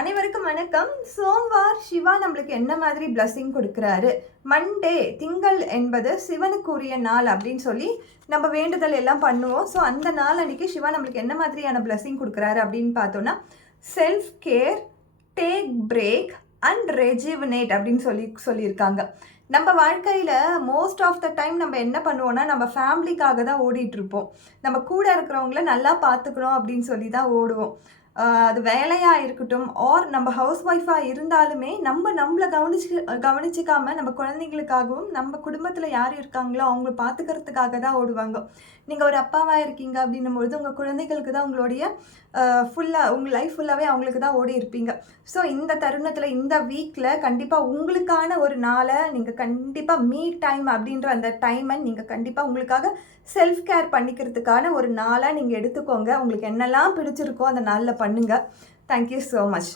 அனைவருக்கும் வணக்கம். சோம்வார் சிவா நம்மளுக்கு என்ன மாதிரி பிளஸ்ஸிங் கொடுக்குறாரு? மண்டே திங்கள் என்பது சிவனுக்குரிய நாள் அப்படின்னு சொல்லி நம்ம வேண்டுதல் எல்லாம் பண்ணுவோம். ஸோ அந்த நாள் அன்றைக்கி சிவா நம்மளுக்கு என்ன மாதிரியான பிளஸ்ஸிங் கொடுக்குறாரு அப்படின்னு பார்த்தோன்னா, self care, take break and rejuvenate அப்படின்னு சொல்லியிருக்காங்க. நம்ம வாழ்க்கையில் மோஸ்ட் ஆஃப் த டைம் நம்ம என்ன பண்ணுவோம்னா, நம்ம ஃபேமிலிக்காக தான் ஓடிட்டுருப்போம். நம்ம கூட இருக்கிறவங்கள நல்லா பார்த்துக்கணும் அப்படின்னு சொல்லி தான் ஓடுவோம். அது வேலையாக இருக்கட்டும், ஆர் நம்ம ஹவுஸ் ஒய்ஃபாக இருந்தாலுமே நம்மளை கவனிச்சிக்காமல் நம்ம குழந்தைங்களுக்காகவும் நம்ம குடும்பத்தில் யார் இருக்காங்களோ அவங்க பார்த்துக்கிறதுக்காக தான் ஓடுவாங்க. நீங்கள் ஒரு அப்பாவாக இருக்கீங்க அப்படின்னும் பொழுது உங்கள் குழந்தைகளுக்கு தான் உங்களுடைய உங்கள் லைஃப் ஃபுல்லாகவே அவங்களுக்கு தான் ஓடி இருப்பீங்க. ஸோ இந்த தருணத்தில் இந்த வீக்கில் கண்டிப்பாக உங்களுக்கான ஒரு நாளை நீங்கள் கண்டிப்பாக மீ டைம் அப்படின்ற அந்த டைமை நீங்கள் கண்டிப்பாக உங்களுக்காக செல்ஃப் கேர் பண்ணிக்கிறதுக்கான ஒரு நாளாக நீங்கள் எடுத்துக்கோங்க. உங்களுக்கு என்னெல்லாம் பிடிச்சிருக்கோ அந்த நாளில் பண்ணுங்கள். Thank you so much.